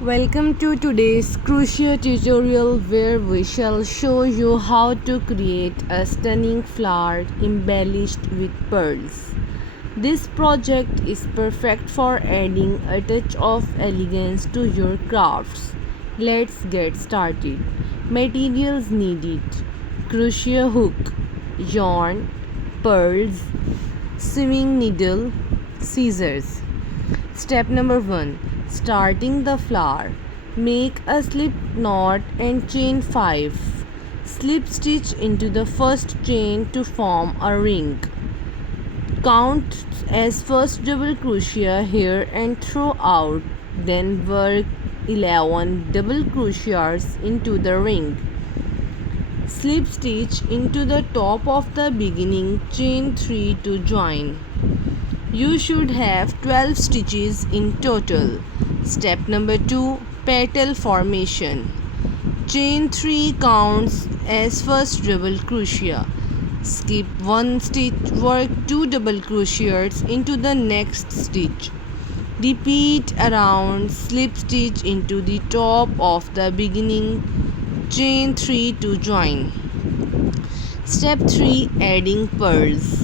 Welcome to today's crochet tutorial where we shall show you how to create a stunning flower embellished with pearls. This project is perfect for adding a touch of elegance to your crafts. Let's get started. Materials needed: crochet hook, yarn, pearls, sewing needle, scissors. Step number 1: starting the flower. Make a slip knot and chain 5. Slip stitch into the first chain to form a ring. Count as first double crochet here and throw out. Then work 11 double crochets into the ring. Slip stitch into the top of the beginning chain 3 to join. You should have 12 stitches in total. Step number 2: petal formation. Chain 3 counts as first double crochet. Skip 1 stitch, work 2 double crochets into the next stitch. Repeat around, slip stitch into the top of the beginning chain 3 to join. Step 3: adding pearls.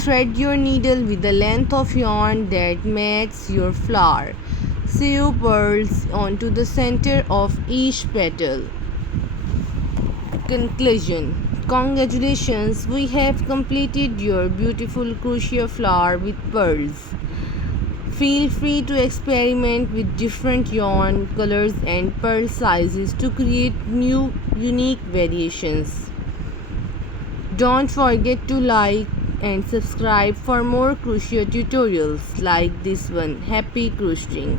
Thread your needle with the length of yarn that matches your flower. Sew pearls onto the center of each petal. Conclusion: congratulations, we have completed your beautiful crochet flower with pearls. Feel free to experiment with different yarn, colors and pearl sizes to create new unique variations. Don't forget to like and subscribe for more crochet tutorials like this one. Happy crocheting!